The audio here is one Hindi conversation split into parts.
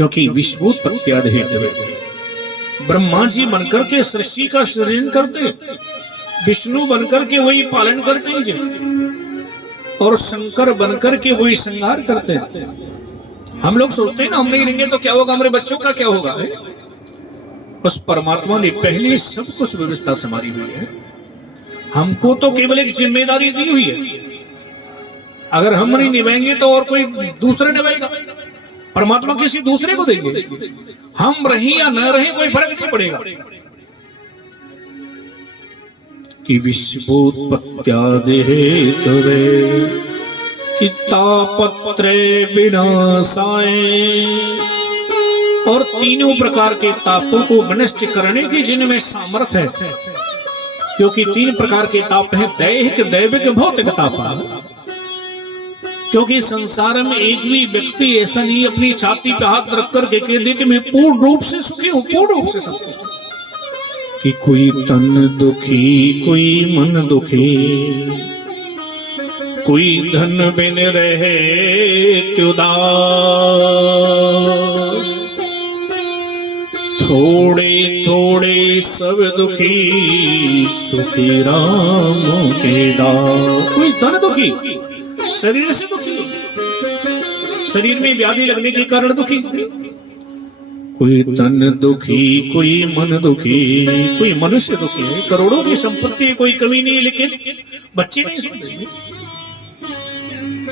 क्योंकि विश्वोत्पत्त्यादि ब्रह्मा जी बनकर के सृष्टि का सृजन करते, विष्णु बनकर के वही पालन करते जी, और शंकर बनकर के वही संहार करते हैं। हम लोग सोचते हैं ना, हम नहीं रहेंगे तो क्या होगा, हमारे बच्चों का क्या होगा। बस परमात्मा ने पहले सब कुछ व्यवस्था संभाली हुई है, हमको तो केवल एक जिम्मेदारी दी हुई है। अगर हम नहीं निभाएंगे तो और कोई दूसरे निभाएगा, परमात्मा किसी दूसरे को देंगे। हम रहें या न रहें कोई फर्क नहीं पड़ेगा। कि विश्वोत्पत्त्यादि हेतवे तापत्रे विनाशाय, और तीनों प्रकार के तापों को विनष्ट करने की जिनमें सामर्थ्य है, क्योंकि तीन प्रकार के ताप है, दैहिक, दैविक, भौतिक ताप। क्योंकि संसार में एक भी व्यक्ति ऐसा नहीं अपनी छाती पे हाथ रख कर के दे कि मैं पूर्ण रूप से सुखी हूं, पूर्ण रूप से संतुष्ट हूं। कि कोई तन दुखी, कोई मन दुखी, कोई धन बिन रहे उदास, थोड़े थोड़े सब दुखी, सुखी राम के दास। कोई धन दुखी, शरीर से दुखी, शरीर में व्याधि लगने के कारण दुखी, कोई तन दुखी, कोई मन दुखी, कोई मनुष्य दुखी है। करोड़ों की संपत्ति है, कोई कमी नहीं है, लेकिन बच्चे नहीं सुनते,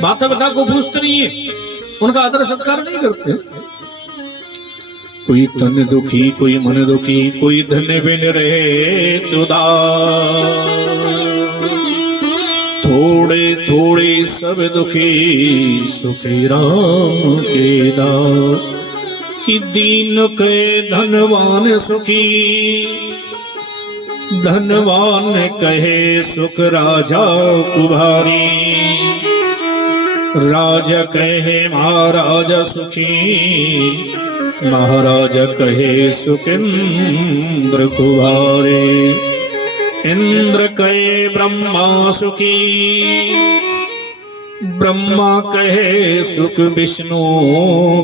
माता पिता को पूछते नहीं है, उनका आदर सत्कार नहीं करते। कोई तन दुखी, कोई मन दुखी, कोई धन बिन रहे उदास, थोड़े थोड़े सब दुखी, सुखी राम के दास। कि दीन के धनवान सुखी, धनवान कहे सुख राजा कुभारी, राजा कहे महाराज सुखी, महाराज कहे सुख इंद्र कुभारे, इंद्र कहे ब्रह्मा सुखी, ब्रह्मा कहे सुख विष्णु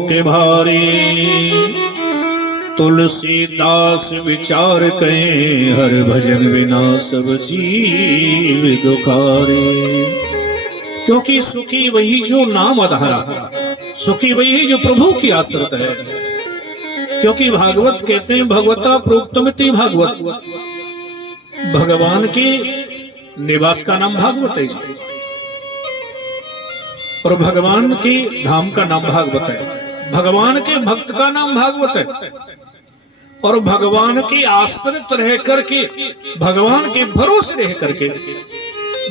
के भारी, तुलसीदास विचार कहे हर भजन बिना सब जीव दुखारे। क्योंकि सुखी वही जो नाम आधारा, सुखी वही जो प्रभु की आश्रित है। क्योंकि भागवत कहते हैं भगवता प्रोक्तमिति भागवत, भगवान के निवास का नाम भागवत है, और भगवान के धाम का नाम भागवत है, भगवान के भक्त का नाम भागवत है, और भगवान के आश्रित रह करके, भगवान के भरोसे रह करके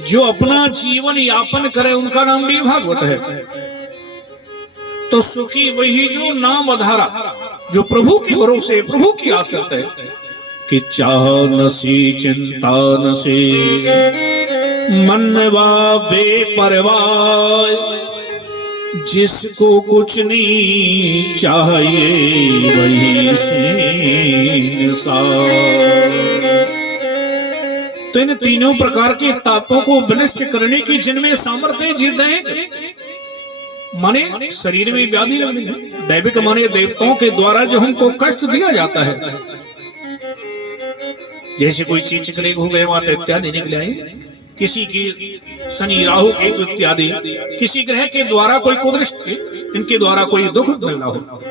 जो अपना जीवन यापन करे उनका नाम भी भागवत है। तो सुखी वही जो नाम आधारा, जो प्रभु के भरोसे, प्रभु की आश्रित है। कि चाह नसी चिंता नसी, मनवा बेपरवाह, जिसको कुछ नहीं चाहिए वही से निसार। तो इन तीनों प्रकार के तापों को विनष्ट करने की जिनमें सामर्थ्य है, माने शरीर में व्याधि लगने, दैविक माने देवताओं के द्वारा जो हमको कष्ट दिया जाता है, जैसे कोई चीज चिकरेग हो गए माता इत्यादि निकले आए, किसी की शनि राहु केतु इत्यादि, किसी ग्रह के द्वारा कोई कुदृष्टि, इनके द्वारा कोई दुख मिलना हो,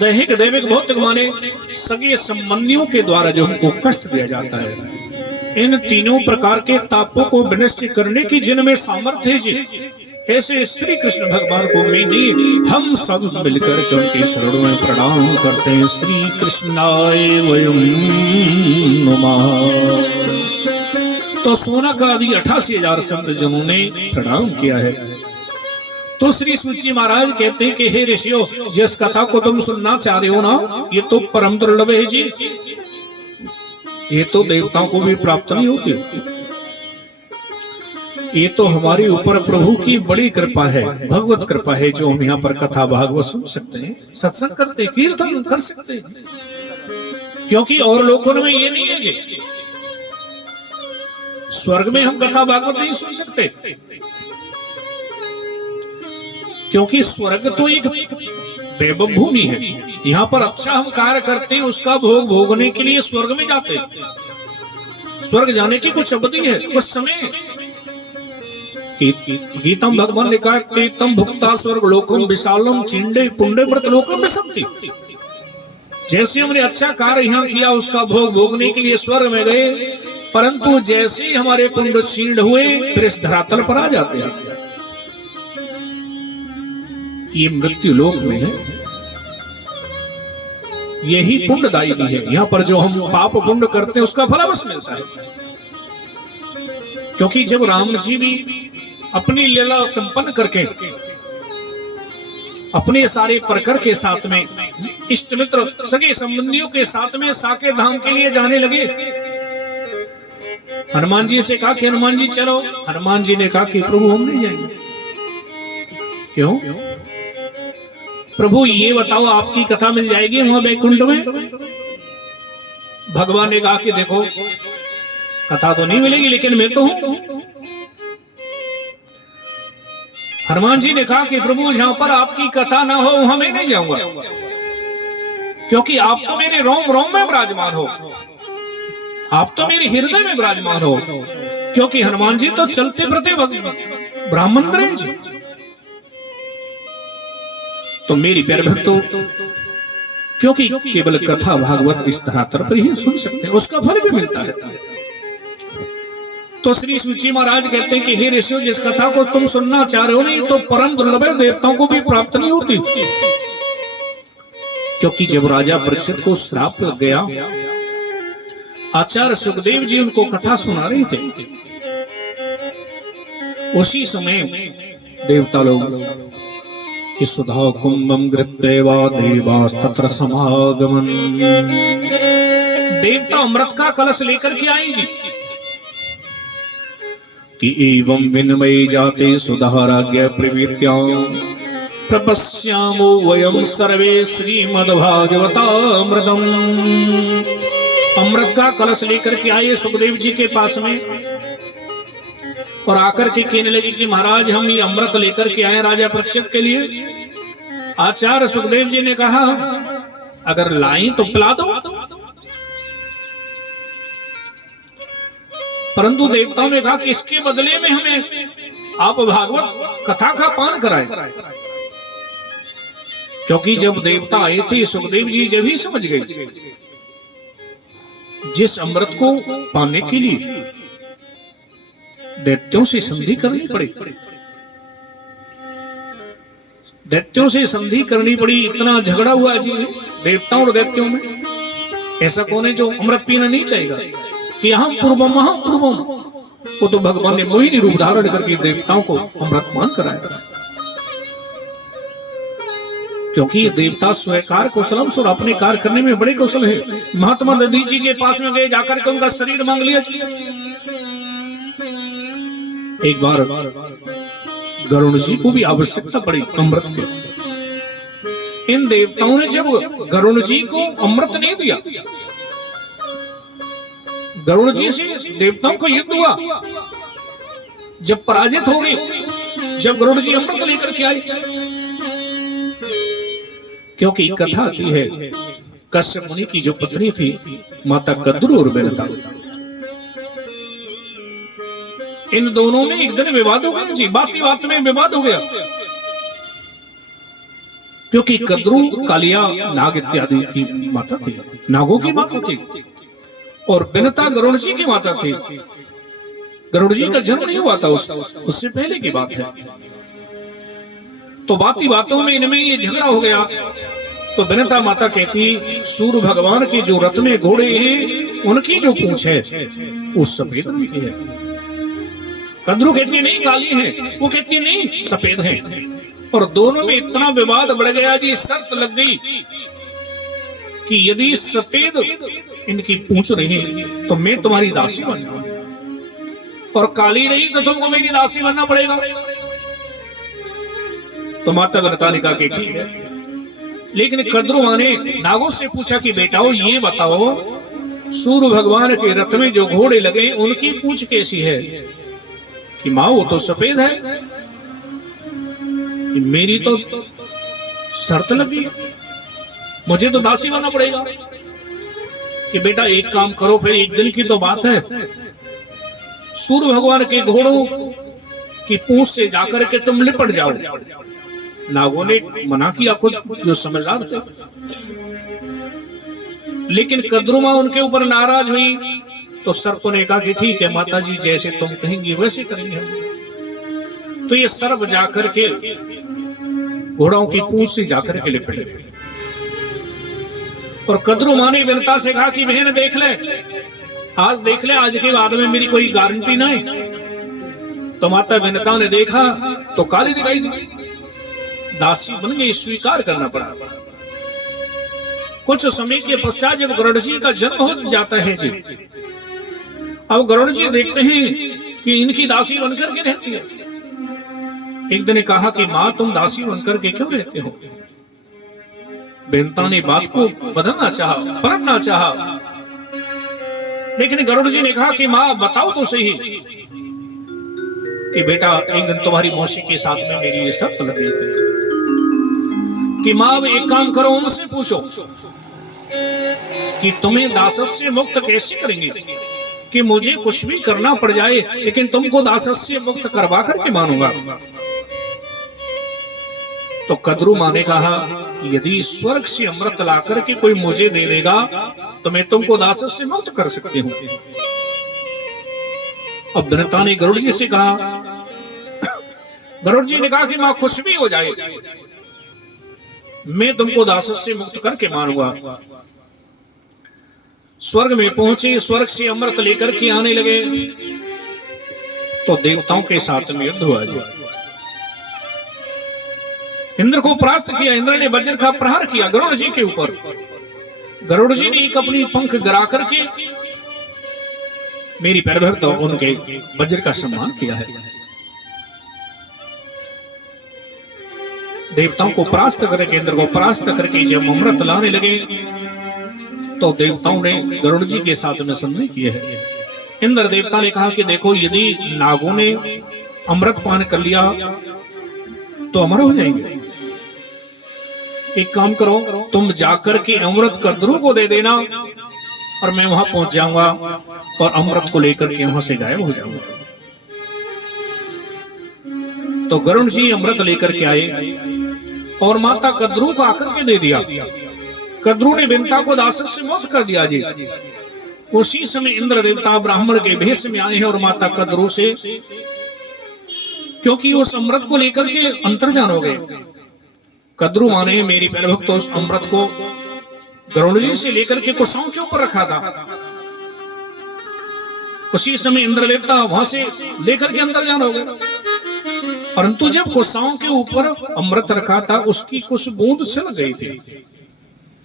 दैहिक दैविक भौतिक माने सगे संबंधियों के द्वारा जो हमको कष्ट दिया जाता है, इन तीनों प्रकार के तापों को विनष्ट करने की जिनमें सामर्थ्य है जी, ऐसे श्री कृष्ण भगवान को मैंने हम सब मिलकर के उनके शरणों में प्रणाम करते हैं। श्री कृष्णाय वयम नमः। तो सोनक आदि 88,000 संत जनों ने प्रणाम किया है। तो श्री सूची महाराज कहते हैं कि हे ऋषियों, जिस कथा को तुम सुनना चाह रहे हो ना, ये तो परम दुर्लभ है जी, ये तो देवताओं को भी प्राप्त नहीं होती। ये तो हमारे ऊपर प्रभु की बड़ी कृपा है, भगवत कृपा है, जो हम यहाँ पर कथा भागवत सुन सकते हैं, सत्संग करते, कीर्तन कर सकते हैं। क्योंकि और लोगों में ये नहीं है जी, स्वर्ग में हम कथा भागवत नहीं सुन सकते, क्योंकि स्वर्ग तो एक वैभव भूमि है। यहाँ पर अच्छा हम कार्य करते हैं, उसका भोग भोगने के लिए स्वर्ग में जाते हैं। स्वर्ग जाने की कुछ अवधि है, कुछ समय। गीतम भगवान ने कहा, तीतम भुक्ता स्वर्ग लोकम विशालम चिंडे पुंडे व्रत लोकम विसंति। जैसे हमने अच्छा कार्य यहाँ किया, उसका भोग भोगने के लिए स्वर्ग में गए, परंतु जैसे ही हमारे पुण्य क्षीण हुए फिर इस धरातल पर आ जाते हैं। ये मृत्यु लोक में है, यही पुण्यदायिनी है। यहाँ पर जो हम पाप पुण्य करते हैं उसका फल अवश्य मिलता है। क्योंकि जब राम जी भी अपनी लीला संपन्न करके अपने सारे परकर के साथ में, इष्ट मित्र सगे संबंधियों के साथ में साके धाम के लिए जाने लगे, हनुमान जी से कहा कि हनुमान जी चलो। हनुमान जी ने कहा कि प्रभु हम नहीं जाएंगे। क्यों? प्रभु ये बताओ, आपकी कथा मिल जाएगी वहां वैकुंठ में? भगवान ने कहा कि देखो, कथा तो नहीं मिलेगी लेकिन मैं तो हूं। हनुमान जी ने कहा कि प्रभु जहां पर आपकी कथा ना हो वहां मैं नहीं जाऊंगा, क्योंकि आप तो मेरे रोम रोम में विराजमान हो, आप तो मेरे हृदय में विराजमान हो। क्योंकि हनुमान जी तो चलते फिरते ब्राह्मण रहे जी। तो मेरी प्यारे भक्तों, क्योंकि केवल कथा भागवत इस धरातल पर ही सुन सकते हैं, उसका फल भी मिलता है। तो श्री सूची महाराज कहते हैं कि हे ऋषियों, जिस कथा को तुम सुनना चाह रहे हो नहीं तो परम दुर्लभ है, देवताओं को भी प्राप्त नहीं होती। क्योंकि जब राजा परीक्षित को श्राप लग गया, आचार्य सुखदेव जी उनको कथा सुना रहे थे, उसी समय देवता लोग कि सुधा कुंभम गृत्वा देवास्तत्र समागमन, देवता अमृत का कलश लेकर के आई जी कि एवं विनिमय जाते सुधाराज्ञ प्रवृत्त्यां प्रपश्यामो वयं सर्वे श्रीमद्भागवतामृतम्। अमृत का कलश लेकर के आए सुखदेव जी के पास में और आकर के कहने लगे कि महाराज हम ये अमृत लेकर के आए राजा परीक्षित के लिए। आचार्य सुखदेव जी ने कहा अगर लाएं तो पिला दो, परंतु देवताओं ने कहा कि इसके बदले में हमें आप भागवत कथा का पान कराएं। क्योंकि जब देवता आए थे सुखदेव जी जब ही समझ गए जिस अमृत को पाने के लिए दैत्यों से संधि करनी पड़ी, दैत्यों से संधि करनी पड़ी, इतना झगड़ा हुआ जी देवताओं और दैत्यों में। ऐसा कौन है जो अमृत पीना नहीं चाहेगा कि यहाँ पूर्वम महापूर्वम। वो तो भगवान ने मोहिनी रूप धारण करके देवताओं को अमृत पान कराया। क्योंकि ये देवता स्वीकार कुशलम और अपने कार्य करने में बड़े कुशल है। महात्मा दधी जी के पास में गए, जाकर के उनका शरीर मांग लिया। एक बार गरुड़ जी को भी आवश्यकता पड़ी अमृत की। इन देवताओं ने जब गरुड़ जी को अमृत नहीं दिया, गरुड़ जी से देवताओं को युद्ध हुआ। जब पराजित हो गए, जब गरुड़ जी अमृत लेकर के आए, क्योंकि कथा आती है कश्यप मुनि की जो पत्नी थी माता कद्रू और बेनता, इन दोनों में एक दिन विवाद हो गया जी। बात ही बात में विवाद हो गया, क्योंकि कद्रू कालिया नाग इत्यादि की माता थी, नागों की माता थी, और बेनता गरुड़ जी की माता थी। गरुड़ जी का जन्म नहीं हुआ था उससे पहले की बात है। तो बात ही बातों में इनमें ये झगड़ा हो गया। तो बेनता माता कहती सूर्य भगवान के जो रथ में घोड़े हैं उनकी जो पूंछ है वो सफेद रंग की है। कद्रू कहती नहीं काली है, वो कहती नहीं सफेद है। और दोनों में इतना विवाद बढ़ गया जी, शर्त लग गई कि यदि सफेद इनकी पूंछ रही तो मैं तुम्हारी दासी बनूंगा, और काली रही तो तुमको मेरी दासी बनना पड़ेगा। तो माता बेनता ने कहा कि ठीक है। लेकिन कद्रू ने नागों से पूछा कि बेटाओ ये बताओ, सूर्य भगवान के रथ में जो घोड़े लगे उनकी पूंछ कैसी है? कि माँ वो तो सफेद है, मेरी तो शर्त लगी, मुझे तो दासी बनना पड़ेगा। कि बेटा एक काम करो, फिर एक दिन की तो बात है, सूर्य भगवान के घोड़ों की पूंछ से जाकर के तुम लिपट जाओ। नागों ने मना किया, खुद जो समझदार थे, लेकिन कद्रुमा उनके ऊपर नाराज हुई तो सर्प ने कहा कि ठीक है माताजी, जैसे तुम कहेंगी वैसे करेंगे। तो ये सर्प जाकर के घोड़ों की पूंछ से जाकर के लिपटे और कद्रुमा ने विनता से कहा कि बहन देख ले, आज देख ले, आज के बाद में मेरी कोई गारंटी नहीं। तो माता विनता ने देखा तो काली दिखाई दी, दासी बन गई, स्वीकार करना पड़ा। कुछ समय के पश्चात जब गरुड़ जी का जन्म हो जाता है जी, अब गरुड़ जी देखते हैं कि इनकी दासी बनकर के रहती है। एक दिन ने कहा कि माँ तुम दासी बनकर के क्यों रहते हो? बेनता ने बात को बदलना चाहा, पलटना चाहा, लेकिन गरुड़ जी ने कहा कि माँ बताओ तो सही कि बेटा एक दिन तुम्हारी मौसी के साथ में मेरी ये शर्त लगी थी कि माँ अब एक काम करो, उनसे पूछो कि तुम्हें दासस्य मुक्त कैसे करेंगे, कि मुझे कुछ भी करना पड़ जाए लेकिन तुमको दासस्य मुक्त करवा करके मानूंगा। तो कद्रुमा ने कहा यदि स्वर्ग से अमृत ला करके कोई मुझे दे देगा तो मैं तुमको दासस्य मुक्त कर सकती हूँ। अब विनता ने गरुड़ जी से कहा, गरुड़ जी ने कहा कि मां कुछ भी हो जाए मैं तुमको दासस्य मुक्त करके मानूंगा। स्वर्ग में पहुंचे, स्वर्ग से अमृत लेकर के आने लगे तो देवताओं के साथ में युद्ध हुआ। इंद्र को परास्त किया, इंद्र ने वज्र का प्रहार किया गरुड़ जी के ऊपर। गरुड़ जी ने एक अपनी पंख गिरा करके मेरी पैरभक्त उनके वज्र का सम्मान किया है। देवताओं को परास्त करके, इंद्र को परास्त करके जब अमृत लाने लगे तो देवताओं ने गरुड़ जी के साथ में संधि किए है। इंद्र देवता ने कहा कि देखो यदि नागों ने अमृत पान कर लिया तो अमर हो जाएंगे, एक काम करो तुम जाकर के अमृत कद्रू को दे देना और मैं वहां पहुंच जाऊंगा और अमृत को लेकर के वहां से गायब हो जाऊंगा। तो गरुड़ जी अमृत लेकर के आए और माता कद्रू को आकर के दे दिया। कद्रू ने विनता को दासस्य से मुक्त कर दिया जी। उसी समय इंद्र देवता ब्राह्मण के भेष में आए हैं और माता कद्रू से, क्योंकि उस अमृत को लेकर के अंतर्ध्यान हो गए। कद्रू माने मेरी पैरभक्त उस अमृत को गरुड़ जी से लेकर के कुशाओं के ऊपर रखा था। उसी समय इंद्र देवता वहां से लेकर के अंतर्ध्यान हो गए, परंतु जब कुशाओं के ऊपर अमृत रखा था उसकी कुछ बूंद सिल गई थी।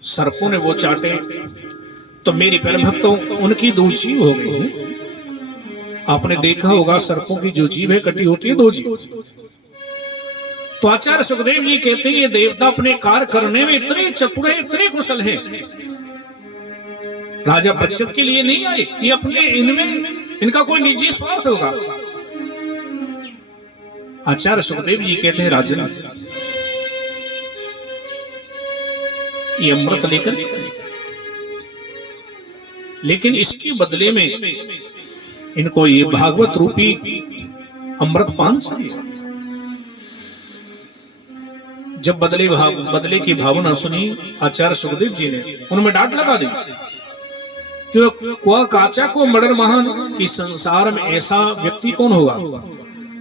सर्पों ने वो चाटे तो मेरी पैरभक्तों उनकी दो जीव हो गई। आपने देखा होगा सर्पों की जो जीव है कटी होती है दो जीव। तो आचार्य सुखदेव जी कहते हैं ये देवता अपने कार्य करने में इतने चतुर है, इतने कुशल है। राजा परीक्षित के लिए नहीं आए, ये अपने इनमें इनका कोई निजी स्वार्थ होगा। आचार्य सुखदेव जी कहते हैं राजन ये अमृत लेकर, लेकिन इसके बदले में इनको ये भागवत रूपी अमृत पान चाहिए। जब बदले की भावना सुनी आचार्य सुखदेव जी ने उनमें डांट लगा दी, क्यों काचा को मर्डर महान कि संसार में ऐसा व्यक्ति कौन होगा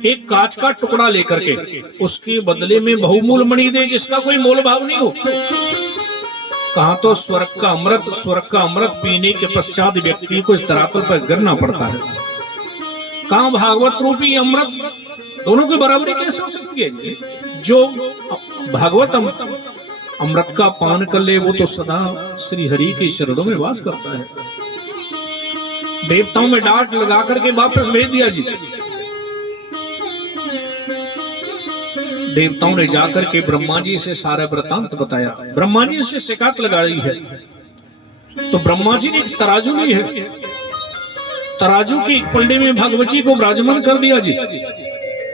एक कांच का टुकड़ा लेकर के उसके बदले में बहुमूल्य मणि दे जिसका कोई मोल भाव नहीं हो। कहा तो स्वर्ग का अमृत पीने के पश्चात व्यक्ति को इस धरातल पर गिरना पड़ता है। कहा भागवत रूपी अमृत दोनों की बराबरी कैसे हो सकती है? जो भागवत अमृत का पान कर ले वो तो सदा श्री हरि के शरणों में वास करता है। देवताओं में डांट लगा करके वापस भेज दिया जी। देवताओं ने जाकर के ब्रह्मा जी से सारा वृतांत बताया। ब्रह्मा जी से शिकायत लगाई है तो ब्रह्मा जी ने एक तराजू ली है, तराजू के एक पलड़े में भगवत जी को विराजमान कर दिया जी।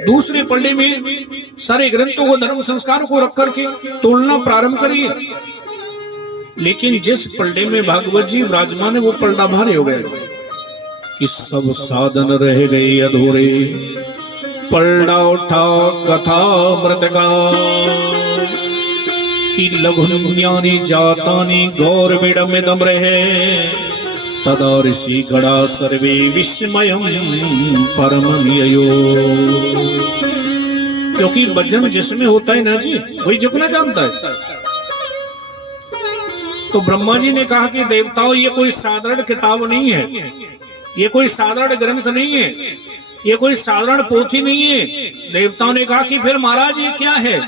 दूसरे पलड़े में सारे ग्रंथों को, धर्म संस्कारों को रख करके तोड़ना प्रारंभ करिए। लेकिन जिस पलड़े में भागवत जी विराजमान है वो पलड़ा भारी हो गया कि सब साधन रह गए अधूरे, पलड़ा उठा कथा मृत का कि लघुन्यानि जातानि गौर विडमिदम रहे, तदा ऋषि गणा सर्वे विस्मयम् परमं ययो। क्योंकि भजन जिसमें होता है ना जी, वही झुकना जानता है। तो ब्रह्मा जी ने कहा कि देवताओं, ये कोई साधारण किताब नहीं है, ये कोई साधारण ग्रंथ नहीं है, ये कोई साधारण पोथी नहीं है। देवताओं ने कहा कि फिर महाराज ये क्या है?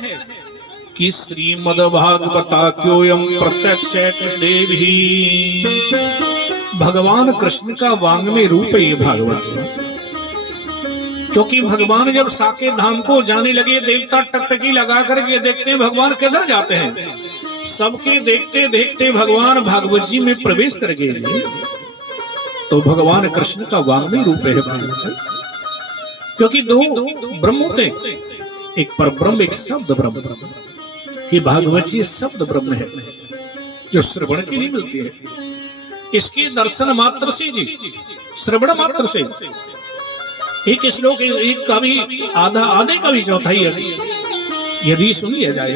कि श्रीमद् भागवताख्योऽयं प्रत्यक्ष कृष्णदेव ही, भगवान कृष्ण का वांग्मय रूप है ये भागवत। क्योंकि भगवान जब साकेत धाम को जाने लगे, देवता टकटकी लगा करके देखते हैं भगवान किधर जाते हैं। सबके देखते देखते भगवान भागवत जी में प्रवेश कर गए। तो भगवान कृष्ण का वांग्मय रूप है भागवत। क्योंकि दो ब्रह्म होते, एक पर ब्रह्म, एक शब्द ब्रह्म। कि भागवत जी शब्द ब्रह्म है जो श्रवण के लिए मिलती है। इसके दर्शन मात्र से जी, श्रवण मात्र से एक श्लोक, एक का भी आधे का भी चौथाई यदि सुन लिया जाए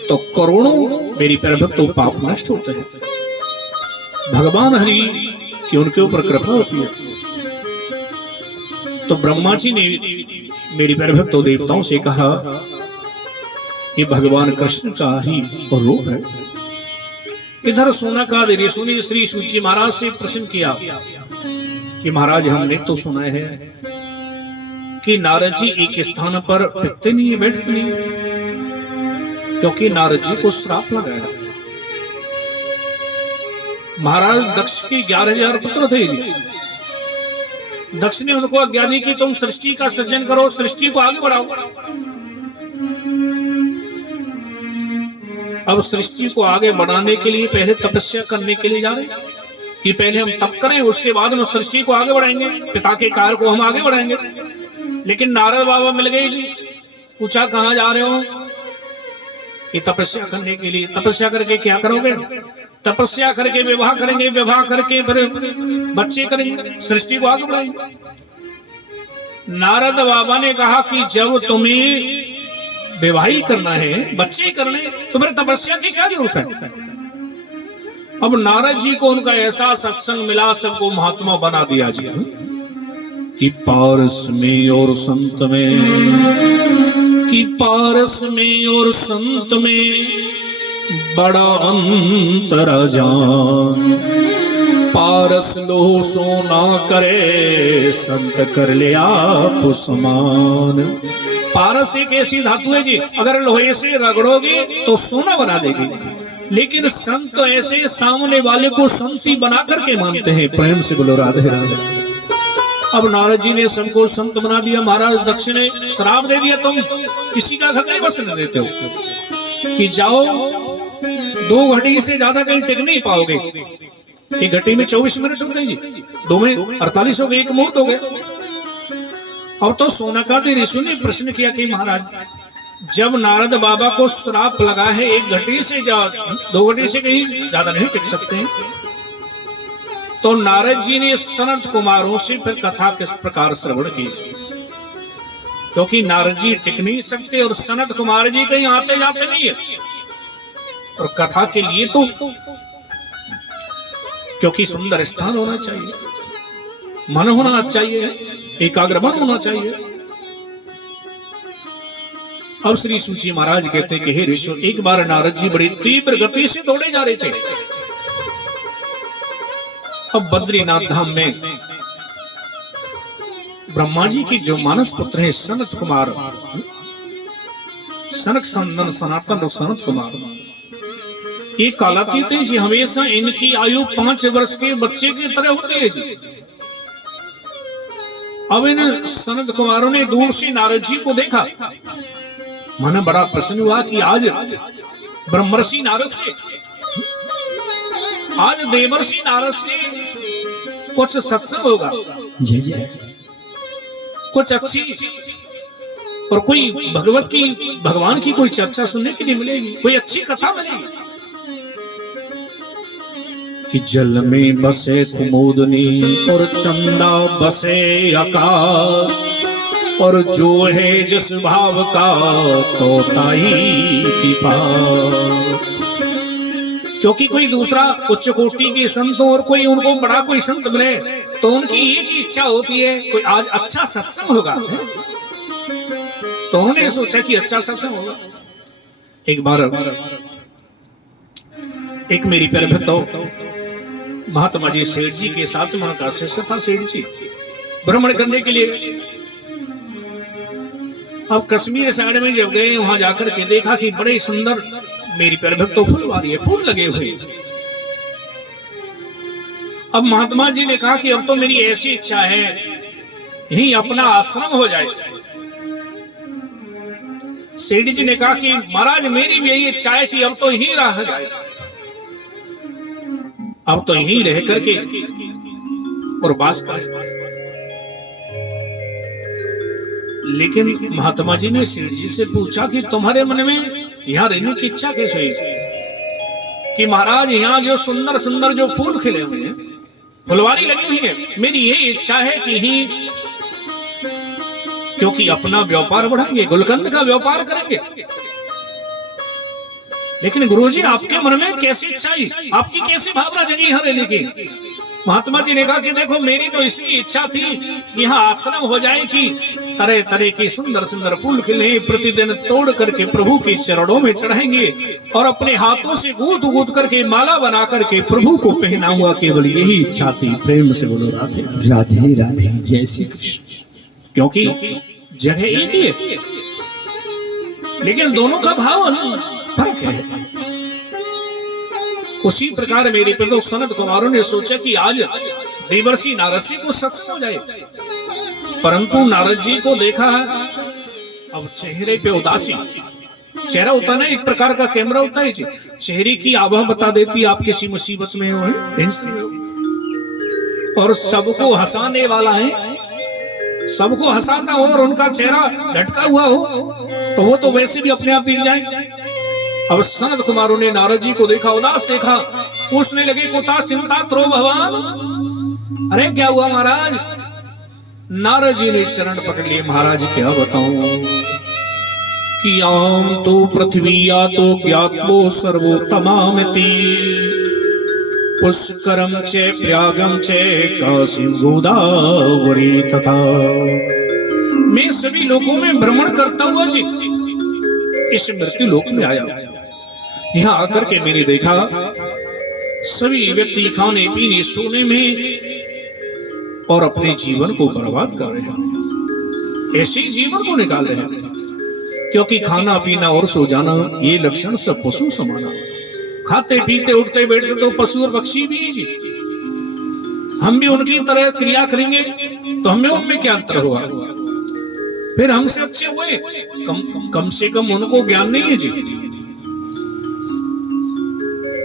तो करोड़ों मेरी भक्तों पाप नष्ट होते हैं। भगवान हरि की उनके ऊपर कृपा होती है। तो ब्रह्मा जी ने मेरी भक्तों देवताओं से कहा ये भगवान कृष्ण का ही रूप है। इधर सोनाकाद ऋषि श्री सूची महाराज से प्रश्न किया कि महाराज हमने तो सुना है कि नारद जी एक स्थान पर टिकते नहीं है, बैठते नहीं, क्योंकि नारद जी को श्राप लगा है। महाराज दक्ष के 11,000 पुत्र थे जी। दक्ष ने उनको आज्ञा दी कि तुम सृष्टि का सृजन करो, सृष्टि को आगे बढ़ाओ। अब सृष्टि को आगे बढ़ाने के लिए पहले तपस्या करने के लिए जा रहे कि पहले हम तप करें, उसके बाद हम सृष्टि को आगे बढ़ाएंगे, पिता के कार्य को हम आगे बढ़ाएंगे। लेकिन नारद बाबा मिल गए जी। पूछा कहाँ जा रहे हो? कि तपस्या करने के लिए। तपस्या करके क्या करोगे? तपस्या करके विवाह करेंगे, विवाह करके फिर बच्चे करेंगे, सृष्टि को आगे बढ़ाएंगे। नारद बाबा ने कहा कि जब तुम्हें विवाह ही करना है, बच्चे करने, तो फिर तपस्या की क्या जरूरत है? अब नारद जी को उनका ऐसा सत्संग मिला, सबको महात्मा बना दिया जी कि पारस में और संत में, कि पारस में और संत में बड़ा अंतर जान। पारस लो सोना करे, संत कर ले आप समान। पारस एक ऐसी धातु है जी, अगर लोहे से रगड़ोगे तो सोना बना देगी। लेकिन संत ऐसे सामने वाले को संती बना करके मानते हैं। प्रेम से बोलो राधे राधे। अब नारद जी ने सबको संत बना दिया। महाराज दक्ष ने श्राप दे दिया, तुम किसी का घर नहीं बसने देते हो कि जाओ 2 घड़ी से ज्यादा कहीं टिक नहीं पाओगे। एक घड़ी में 24 मिनट हो गए जी, 2 में 48 हो गए, 1 मुहूर्त हो गए। अब तो सोनाकाद ऋषि ने प्रश्न किया कि महाराज जब नारद बाबा को श्राप लगा है 1 घड़ी से 2 घड़ी से कहीं ज्यादा नहीं टिक सकते हैं, तो नारद जी ने सनत कुमारों से फिर कथा किस प्रकार श्रवण की? क्योंकि नारद जी टिक नहीं सकते और सनत कुमार जी कहीं आते जाते नहीं है। और कथा के लिए तो क्योंकि सुंदर स्थान होना चाहिए, मन होना चाहिए, एकाग्र मन होना चाहिए। अब श्री सूची महाराज कहते हैं कि हे ऋषि, एक बार नारद जी बड़ी तीव्र गति से दौड़े जा रहे थे। अब बद्रीनाथ धाम में ब्रह्मा जी की जो मानस पुत्र हैं सनत कुमार, सनक संदन सनातन और सनत कुमार, ये कालातीत है जी। हमेशा इनकी आयु 5 वर्ष के बच्चे की तरह होती है जी। अब इन सनत कुमारों ने दूर से नारद जी को देखा, मन बड़ा प्रसन्न हुआ कि आज ब्रह्मर्षि नारद से, आज देवर्षि नारद से कुछ सत्संग होगा। जी जी। कुछ अच्छी और कोई भगवान की कोई चर्चा सुनने के लिए मिलेगी, कोई अच्छी कथा मिलेगी। कि जल में बसे कुमुदनी और चंदा बसे आकाश, और जो है जिस भाव का तोता ही की पास। क्योंकि कोई दूसरा उच्च कोटि के संत और कोई उनको बड़ा कोई संत मिले तो उनकी एक ही इच्छा होती है, कोई आज अच्छा सत्संग होगा, तो उन्होंने सोचा कि अच्छा सत्संग होगा। एक बार एक मेरी प्यारे भक्तों महात्मा जी सेठ जी के साथ मन का शिष्य था। सेठ जी भ्रमण करने के लिए अब कश्मीर साइड में जब गए, वहां जाकर के देखा कि बड़े सुंदर मेरी प्यारे भक्तों फुलवारी है, फूल लगे हुए। अब महात्मा जी ने कहा कि अब तो मेरी ऐसी इच्छा है यही अपना आश्रम हो जाए। सेठ जी ने कहा कि महाराज मेरी भी यही इच्छा है कि अब तो यही रह जाए, अब तो यही रह करके और बास कर। लेकिन महात्मा जी ने सेठ जी से पूछा कि तुम्हारे मन में यहां रहने की इच्छा कैसे है? कि महाराज यहां जो सुंदर सुंदर जो फूल खिले हुए हैं, फुलवारी लगी हुई है, मेरी यही इच्छा है कि ही क्योंकि अपना व्यापार बढ़ाएंगे, गुलकंद का व्यापार करेंगे। लेकिन गुरुजी आपके मन में कैसी इच्छा आई, आपकी कैसी भावना जगी यहाँ रहने की? महात्मा जी ने कहा कि देखो मेरी तो इसकी इच्छा थी यहाँ आश्रम हो जाए कि तरह तरह के सुंदर सुंदर फूल खिले, प्रतिदिन तोड़ करके प्रभु के चरणों में चढ़ाएंगे और अपने हाथों से गूंथ गूंथ करके माला बना करके प्रभु को पहना हुआ, केवल यही इच्छा थी। प्रेम से बोलो राधे राधे राधे जय श्री कृष्ण। क्योंकि जगह एक ही है लेकिन दोनों का भाव फर्क है। उसी प्रकार मेरे प्रभु सनत कुमारों ने सोचा कि आज देवर्षि नारद जी को सत्संग हो जाए, परंतु नारद जी को देखा अब चेहरे पे उदासी, चेहरा होता ना एक प्रकार का कैमरा होता है, चेहरे की आभा बता देती आप किसी मुसीबत में हो, और सबको हंसाने वाला है, सबको हंसाता हो और उनका चेहरा लटका हुआ हो तो वो तो वैसे भी अपने आप दिख जाए। अब सनत कुमारों ने नारद जी को देखा, उदास देखा, पूछने लगे कुता चिंता त्रो भगवान, अरे क्या हुआ महाराज? नारद जी ने शरण पकड़ लिए, महाराज क्या बताऊं कि आम तो पृथ्वी या तो ज्ञातो सर्वोत्तमामिति, पुष्करम चे प्रयागम चे काशी गोदावरी तथा। मैं सभी लोगों में भ्रमण करता हुआ जी इस मृत्यु लोक में आया, यहाँ आकर के मैंने देखा सभी व्यक्ति खाने पीने सोने में और अपने जीवन को बर्बाद कर रहे हैं, ऐसे जीवन को निकाल रहे हैं। क्योंकि खाना पीना और सो जाना ये लक्षण सब पशु समाना, खाते पीते उठते बैठते तो पशु और पक्षी भी जी, हम भी उनकी तरह क्रिया करेंगे तो हमें उनमें क्या अंतर हुआ? फिर हमसे अच्छे हुए, कम से कम उनको ज्ञान नहीं है जी।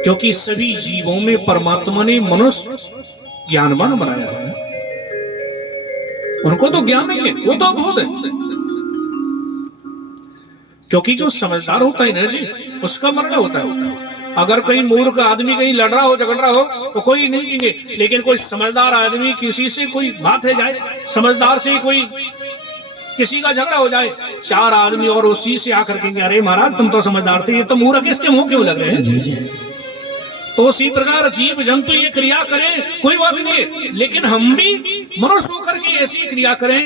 क्योंकि सभी जीवों में परमात्मा ने मनुष्य ज्ञानवान बनाया है, उनको तो ज्ञान नहीं है, वो तो अबोध है। क्योंकि जो समझदार होता है ना जी उसका मरण होता है। अगर कहीं मूर्ख आदमी कहीं लड़ रहा हो झगड़ रहा हो तो कोई नहीं कहेंगे, लेकिन कोई समझदार आदमी किसी से कोई बात है जाए, समझदार से कोई किसी का झगड़ा हो जाए, चार आदमी और उसी से आकर कहेंगे अरे महाराज तुम तो समझदार थे, ये तो मूर्ख इसके मुंह क्यों लग रहे हैं? तो उसी प्रकार जीव जंतु ये क्रिया करें कोई बात नहीं, लेकिन हम भी मनुष्य होकर के ऐसी क्रिया करें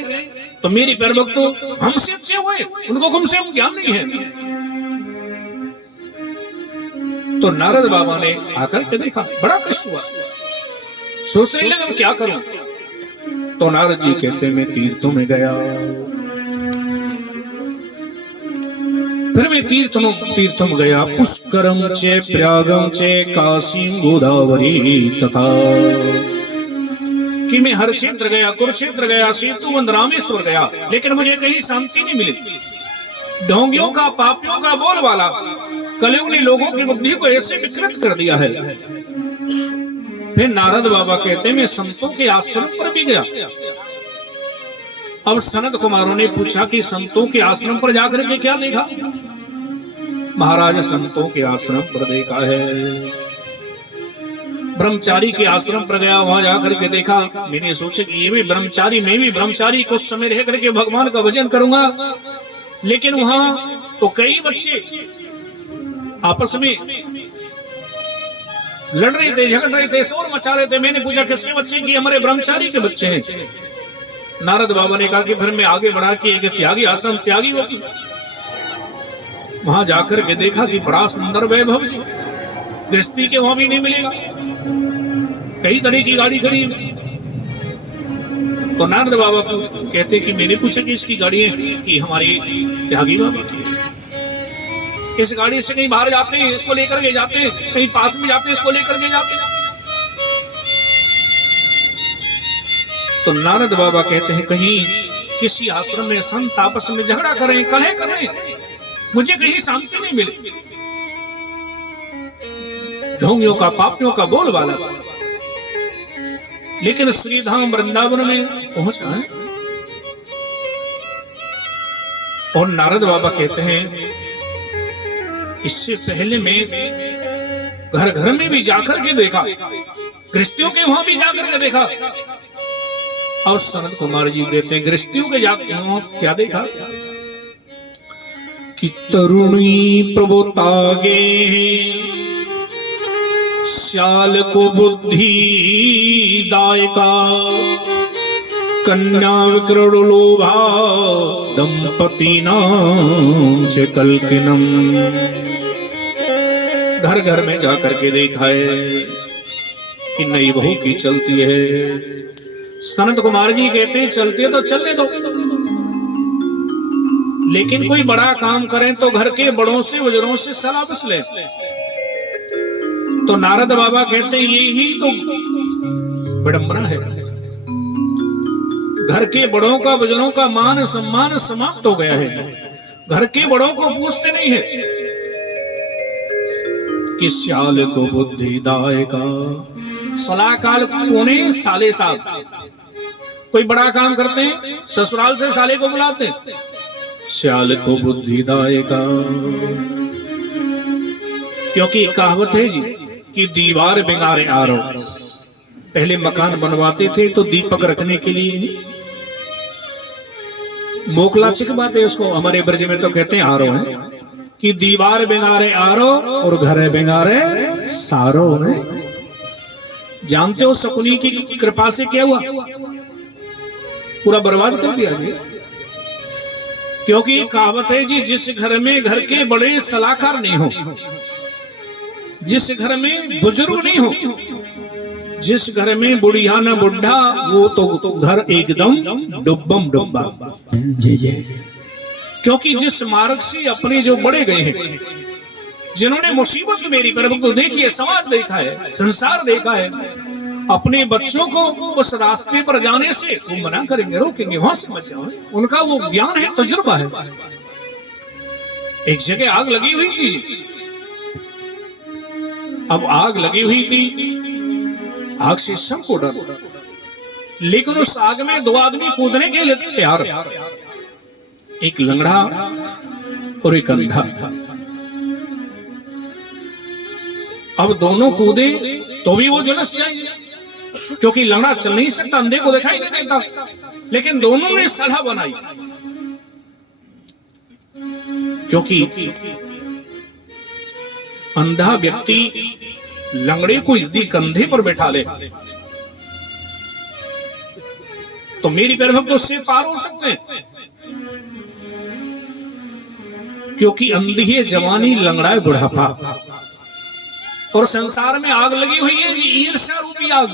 तो मेरी प्यारे भक्तों हमसे अच्छे हुए, उनको कम से कम ज्ञान नहीं है। तो नारद बाबा ने आकर के देखा, बड़ा कष्ट हुआ, सोचने लगे क्या करूं? तो नारद जी कहते मैं तीर्थों में गया, फिर मैं तीर्थम गया, पुष्करम चे प्रयागम चे काशी गोदावरी तथा। कि मैं हर क्षेत्र गया, कुरुक्षेत्र गया, सेतुबंध रामेश्वर गया, लेकिन मुझे कहीं शांति नहीं मिली। ढोंगियों का पापियों का बोलबाला कलयुग ने लोगों की बुद्धि को ऐसे विकृत कर दिया है। फिर नारद बाबा कहते मैं संतों के आश्रम पर भी गया, अब सनत कुमारों ने पूछा कि संतों के आश्रम पर जाकर के क्या देखा? महाराज संतों के आश्रम पर देखा है, ब्रह्मचारी के आश्रम पर गया, वहां जाकर के देखा। मैंने सोचा कि ये भी ब्रह्मचारी, मैं भी ब्रह्मचारी, कुछ समय रह करके भगवान का भजन करूंगा। लेकिन वहां तो कई बच्चे आपस में लड़ रहे थे, झगड़ रहे थे, शोर मचा रहे थे। मैंने पूछा किसके बच्चे? कि हमारे ब्रह्मचारी के बच्चे हैं। नारद बाबा ने कहा कि फिर मैं आगे बढ़ा के एक त्यागी आश्रम, त्यागी वो वहां जाकर के देखा कि बड़ा सुंदर वैभव जी, गृहस्थी के वहां भी नहीं मिलेगा, कई तरह की गाड़ी खड़ी है। तो नारद बाबा कहते कि मैंने पूछा कि इसकी गाड़ी है? कि हमारी त्यागी बाबा की। इस गाड़ी से कहीं बाहर जाते हैं इसको लेकर के जाते हैं, कहीं पास में जाते हैं इसको लेकर के जाते हैं। तो नारद बाबा कहते हैं कहीं किसी आश्रम में संत आपस में झगड़ा करें, कलह करें, मुझे कहीं शांति नहीं मिली। ढोंगियों का, पापियों का बोलबाला। लेकिन श्रीधाम वृंदावन में पहुंचा है और नारद बाबा कहते हैं इससे पहले मैं घर घर में भी जाकर के देखा, गृहस्थियों के वहां भी जाकर के देखा। और सनत कुमार जी कहते हैं गृहस्थियों के जाकर क्या देखा? कि तरुणी प्रभुतागे श्याल को बुद्धि दायका, कन्या विकरण लोभा दंपति नाम च कल्किनम। घर घर में जाकर के देखा है कि नई बहू की चलती है। सनत कुमार जी कहते हैं चलते तो चलने दो, लेकिन कोई बड़ा काम करें तो घर के बड़ों से, बुजुर्गों से सलाह पूछ ले। तो नारद बाबा कहते हैं यही तो विडंबना है, घर के बड़ों का, बुजुर्गों का मान सम्मान समाप्त हो गया है। घर के बड़ों को पूछते नहीं है कि श्याल को बुद्धि दायका, सलाहकार कोने साले साहब। कोई बड़ा काम करते हैं ससुराल से साले को बुलाते हैं, श्याल को बुद्धि दायका। क्योंकि कहावत है जी कि दीवार बिगाड़े आरो। पहले मकान बनवाते थे तो दीपक रखने के लिए मोकला चिकवाते, उसको हमारे ब्रज में तो कहते हैं आरो है, कि दीवार बिगाड़े आरो और घर बिगाड़े सारो है। जानते हो शकुनी की कृपा से क्या हुआ? पूरा बर्बाद कर दिया गया। क्योंकि कहावत है जी जिस घर में घर के बड़े सलाहकार नहीं हो, जिस घर में बुजुर्ग नहीं हो, जिस घर में बुढ़िया न बुढ़ा, वो तो घर एकदम डुब्बम डुब्बा। क्योंकि जिस मार्ग से अपने जो बड़े गए हैं, जिन्होंने मुसीबत मेरी पर तो देखी है, समाज देखा है, संसार देखा है, अपने बच्चों को उस रास्ते पर जाने से वो मना करेंगे, रोकेंगे, वहां से मत जाओ। उनका वो ज्ञान है, तजुर्बा है। एक जगह आग लगी हुई थी, अब आग लगी हुई थी, आग से सबको डर, लेकिन उस आग में दो आदमी कूदने के लिए तैयार, एक लंगड़ा और एक अंधा। अब दोनों कूदे तो भी वो झुलस जाएंगे, क्योंकि लंगड़ा चल नहीं सकता, अंधे को दिखाई नहीं देता। लेकिन दोनों ने सलाह बनाई, क्योंकि अंधा व्यक्ति लंगड़े को यदि कंधे पर बैठा ले तो मेरी पैरभक्त उससे पार हो सकते हैं। क्योंकि अंधी है जवानी, लंगड़ा है बुढ़ापा, और संसार में आग लगी हुई है जी, ईर्ष्या रूपी आग,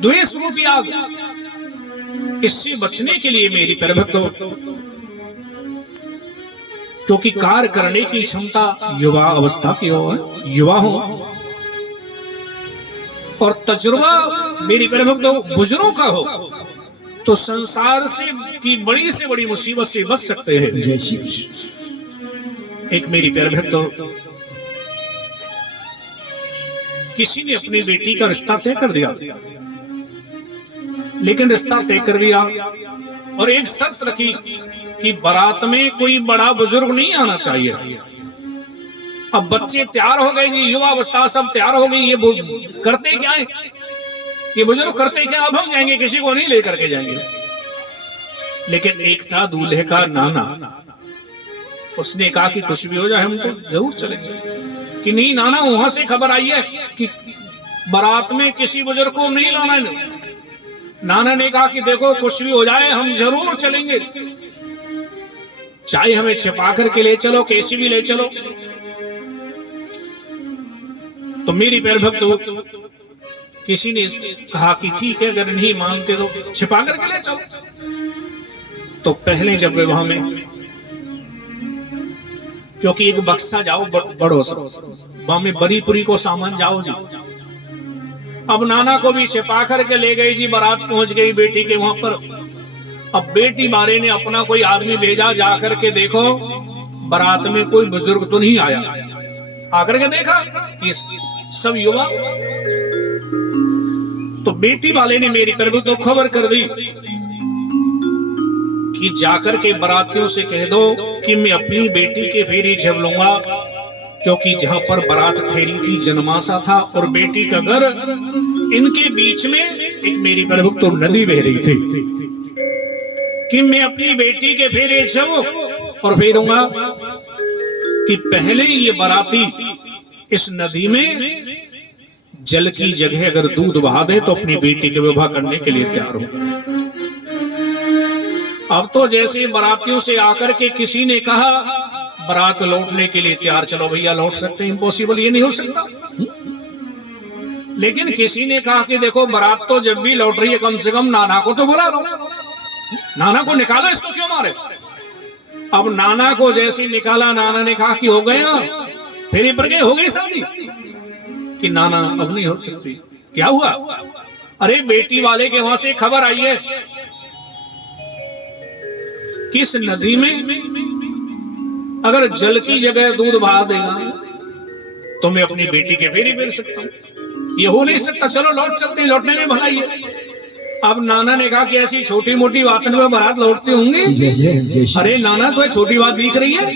द्वेष रूपी आग। इससे बचने के लिए मेरी पैरभक्तों, क्योंकि कार्य करने की क्षमता युवा अवस्था की हो, युवा हो, और तजुर्बा मेरी पैरभक्तों बुजुर्गों का हो, तो संसार से की बड़ी से बड़ी मुसीबत से बच सकते हैं। एक मेरी पैरभक्तों, किसी ने अपनी बेटी का रिश्ता तय कर दिया, लेकिन रिश्ता तय कर दिया और एक शर्त रखी कि बारात में कोई बड़ा बुजुर्ग नहीं आना चाहिए। अब बच्चे तैयार हो गए जी, युवा अवस्था सब तैयार हो गई, ये करते क्या है, ये बुजुर्ग करते क्या, अब हम जाएंगे, किसी को नहीं लेकर के जाएंगे। लेकिन एक था दूल्हे का नाना, उसने कहा कि कुछ भी हो जाए हम तो जरूर चलेंगे। कि नहीं नाना, वहां से खबर आई है कि बारात में किसी बुजुर्ग को नहीं लाना है। नाना ने कहा कि देखो कुछ भी हो जाए हम जरूर चलेंगे, चाहे हमें छिपा करके ले चलो, कैसी भी ले चलो। तो मेरी पैर भक्त किसी ने कहा कि ठीक है, अगर नहीं मानते तो छिपा करके ले चलो। तो पहले जब विवाह में, क्योंकि एक बक्सा जाओ बड़ो वहां में बड़ी पुरी को सामान जाओ जी। अब नाना को भी छिपा करके ले गई जी, बारात पहुंच गई बेटी के वहां पर। अब बेटी बारे ने अपना कोई आदमी भेजा, जाकर के देखो बारात में कोई बुजुर्ग तो नहीं आया। आकर के देखा कि सब युवा। तो बेटी वाले ने मेरी प्रभु तो खबर कर दी कि जाकर के बारातियों से कह दो कि मैं अपनी बेटी के फेरे जब लूंगा, क्योंकि जहां पर बारात ठहरी थी जनमासा था और बेटी का घर, इनके बीच में एक मेरी प्रभु तो नदी बह रही थी कि मैं अपनी बेटी के फेरे जब और फेरूंगा कि पहले ये बाराती इस नदी में जल की जगह अगर दूध बहा दे तो अपनी बेटी के विवाह करने के लिए तैयार हो। अब तो जैसे बारातियों से आकर के किसी ने कहा बारात लौटने के लिए तैयार, चलो भैया लौट सकते हैं, इम्पॉसिबल ये नहीं हो सकता। लेकिन किसी ने कहा कि देखो बारात तो जब भी लौट रही है कम से कम नाना को तो बुला लो, नाना को निकालो, इसको क्यों मारे। अब नाना को जैसे निकाला, नाना ने कहा कि हो गया, फिर पर गए, हो गई शादी। कि नाना अब नहीं हो सकती। क्या हुआ? अरे बेटी वाले के वहां से खबर आई है कि इस नदी में अगर जल की जगह दूध बहा देगा तो मैं अपनी बेटी के फेरे फेर सकता हूं। ये हो नहीं सकता, चलो लौट सकते हैं, लौटने में भलाई है। अब नाना ने कहा कि ऐसी छोटी मोटी बातों में बारात लौटते होंगे। अरे नाना तो एक छोटी बात दिख रही है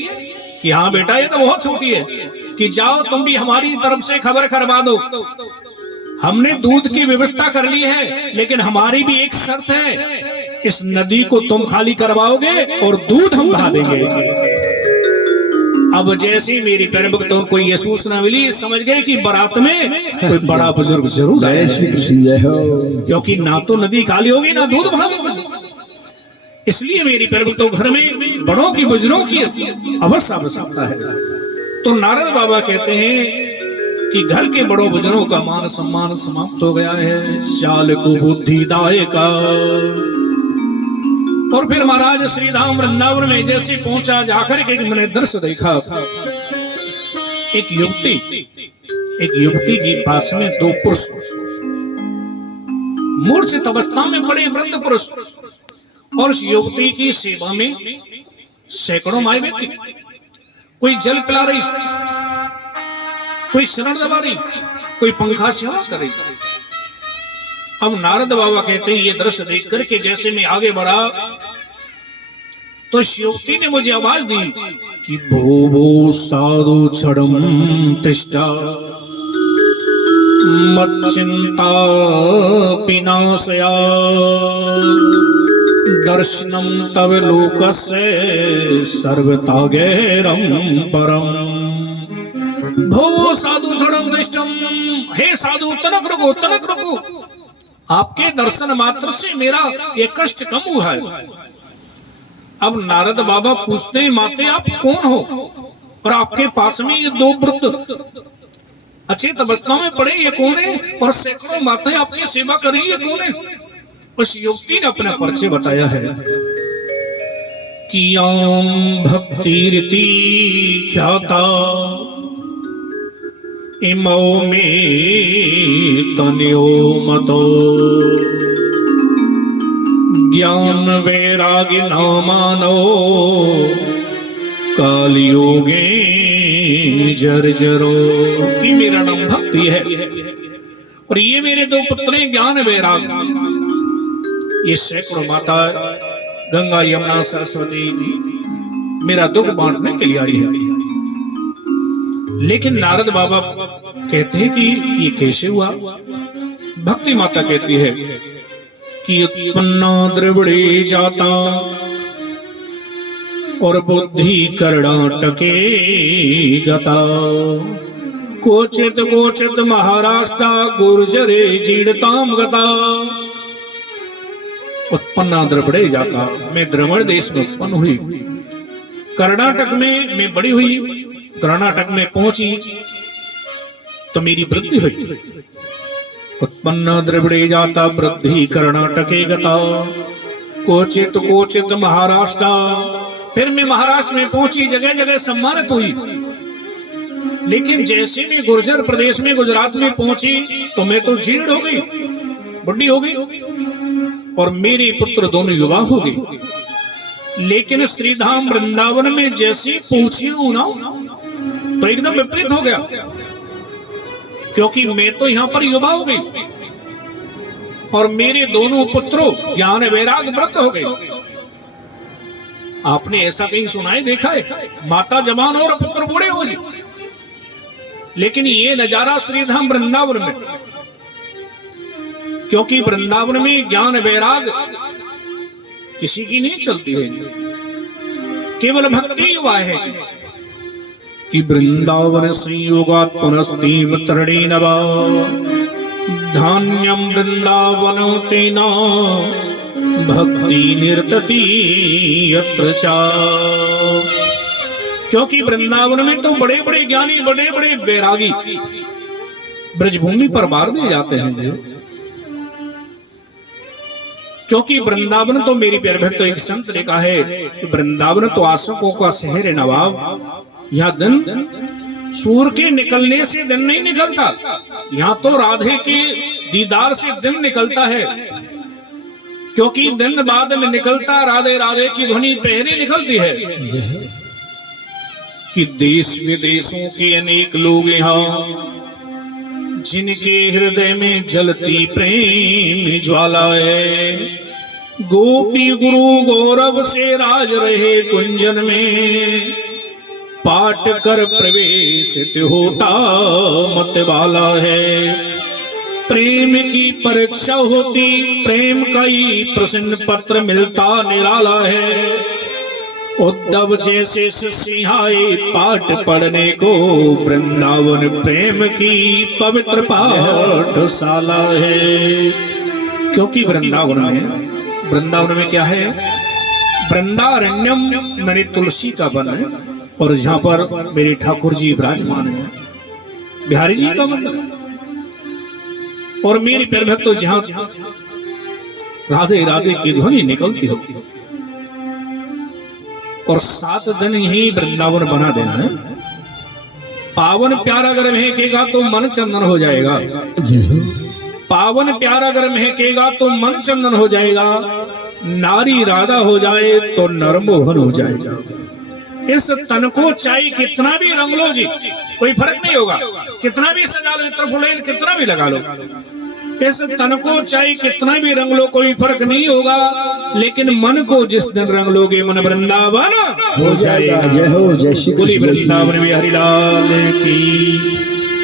कि हाँ बेटा ये तो बहुत छोटी है, कि जाओ तुम भी हमारी तरफ से खबर करवा दो। हमने दूध की व्यवस्था कर ली है, लेकिन हमारी भी एक शर्त है, इस नदी को तुम खाली करवाओगे और दूध हम बहा देंगे। अब जैसी मेरी पैरभक्तों को ये सूचना मिली, समझ गए कि बारात में कोई बड़ा बुजुर्ग जरूर आया। श्री कृष्ण जय हो। क्योंकि ना तो नदी खाली होगी ना दूध बहा होगा, इसलिए मेरी पैरभक्तों घर में बड़ों की बुजुर्गों की अवश्य आवश्यकता है। तो नारद बाबा कहते हैं कि घर के बड़ों बुजुर्गों का मान सम्मान समाप्त हो गया है, चाल को बुद्धिदाय का। और फिर महाराज श्री राम वृंदावन में जैसे पहुंचा, जाकर के मैंने दृश्य देखा, एक युवती के पास में दो पुरुष मूर्छित अवस्था में पड़े वृद्ध पुरुष, और उस युवती की सेवा में सैकड़ों माई बेटी, कोई जल पिला रही, कोई शरण दबा रही, कोई पंखा सेवा कर रही। अब नारद बाबा कहते हैं ये दृश्य देख करके जैसे मैं आगे बढ़ा तो युवती ने मुझे आवाज दी कि भो साधु छड़म तिष्ठा मच्चिंता पिनाशया दर्शनम तव लोकस्य सर्वतागेरम परम। भो साधु छड़म तिष्ठम, हे साधु तनक रुको, आपके दर्शन मात्र से मेरा ये कष्ट कम हुआ है। अब नारद बाबा पूछते हैं माते आप कौन हो, और आपके पास में ये दो वृद्ध अचेत अवस्था में पड़े, ये कौन है, और सैकड़ों माताएं आपकी सेवा कर रही है, कौन है। उस युवती ने अपना परिचय बताया है कि आम भक्ति रीति ख्याता इमो में तन्यो मतो ज्ञान वैराग्य न मानो कालयोगे जर्जरो। कि मेरा नाम भक्ति है और ये मेरे दो पुत्र हैं ज्ञान वैराग्य। ये सैकड़ों माता गंगा यमुना सरस्वती मेरा दुख बांटने के लिए आई है। लेकिन नारद बाबा कहते हैं कि ये कैसे हुआ। भक्ति माता कहती है कि उत्पन्ना द्रविड़े जाता और बुद्धि कर्णाटके गता, कोचित कोचित महाराष्ट्र गुर्जरे जीड़ताम गता। उत्पन्ना द्रविड़े जाता, मैं द्रविड़ देश में उत्पन्न हुई, कर्नाटक में मैं बड़ी हुई, कर्नाटक में पहुंची तो मेरी वृद्धि हुई। उत्पन्न द्रविड़े जाता वृद्धि कर्नाटके गता, कोचित कोचित महाराष्ट्र। फिर मैं महाराष्ट्र में पहुंची, जगह जगह सम्मानित हुई। लेकिन जैसे मैं गुर्जर प्रदेश में गुजरात में पहुंची तो मैं तो जीर्ण हो गई, बुढ़ी हो गई, और मेरे पुत्र दोनों युवा हो गए। लेकिन श्रीधाम वृंदावन में जैसी पहुंची हूं ना तो एकदम विपरीत हो गया, क्योंकि मैं तो यहां पर युवा हो गई और मेरे दोनों पुत्रों ज्ञान वैराग वृद्ध हो गए। आपने ऐसा कहीं सुना है, देखा है? माता जवान और पुत्र बूढ़े हो जाए। लेकिन ये नजारा श्रीधाम वृंदावन में, क्योंकि वृंदावन में ज्ञान वैराग किसी की नहीं चलती है, केवल भक्ति युवा है कि वृंदावन संयोगात् पुनस्तीम तरणि नवा, धान्यम वृंदावन तेना भक्ति निर्तति यत्र चा। क्योंकि वृंदावन में तो बड़े बड़े ज्ञानी, बड़े बड़े वैरागी ब्रजभूमि पर मार दिए जाते हैं जी। क्योंकि वृंदावन तो मेरी प्यारे भक्त, एक संत ने कहा है कि वृंदावन तो आशिकों का शहर है नवाब। यहाँ दिन सूर्य के निकलने से दिन नहीं निकलता, यहाँ तो राधे के दीदार से दिन निकलता है। क्योंकि दिन बाद में निकलता राधे राधे की ध्वनि पहले निकलती है कि देश विदेशों के अनेक लोग यहाँ, जिनके हृदय में जलती प्रेम ज्वाला है, गोपी गुरु गौरव से राज रहे कुंजन में, पाट कर प्रवेशित होता मत वाला है। प्रेम की परीक्षा होती, प्रेम का ही प्रश्न पत्र मिलता निराला है। उद्धव जैसे सिंहाए पाठ पढ़ने को, वृंदावन प्रेम की पवित्र पाठशाला है। क्योंकि वृंदावन में क्या है? वृंदारण्यम मेरी तुलसी का वन है, और जहां पर मेरे ठाकुर जी विराजमान है, बिहारी जी का मंदिर है। और मेरी प्यारे भक्तों, जहां राधे राधे की ध्वनि निकलती होती है, और 7 दिन यही वृंदावन बना देना है। पावन प्यारा अगर महकेगा तो मन चंदन हो जाएगा, पावन प्यारा अगर महकेगा तो मन चंदन हो जाएगा। नारी राधा हो जाए तो नरमोहन हो जाएगा। इस तन को चाहे कितना भी रंग लो जी, कोई फर्क नहीं होगा। कितना भी सजा लो, इत्र फुलेल कितना भी लगा लो, इस तन को चाहे कितना भी रंग लो, कोई फर्क नहीं होगा। लेकिन मन को जिस दिन रंग लोगे, मन वृंदावन हो जाएगा। जय हो, जय श्री कृष्ण। वृंदावन में हरिलाल की।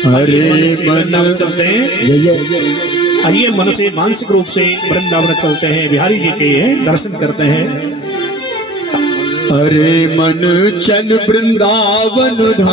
हरे मन चलते हैं, जय जय। आइए मन से मानसिक रूप से वृंदावन चलते हैं, बिहारी जी के दर्शन करते हैं। अरे मन चल वृंदावन धाम,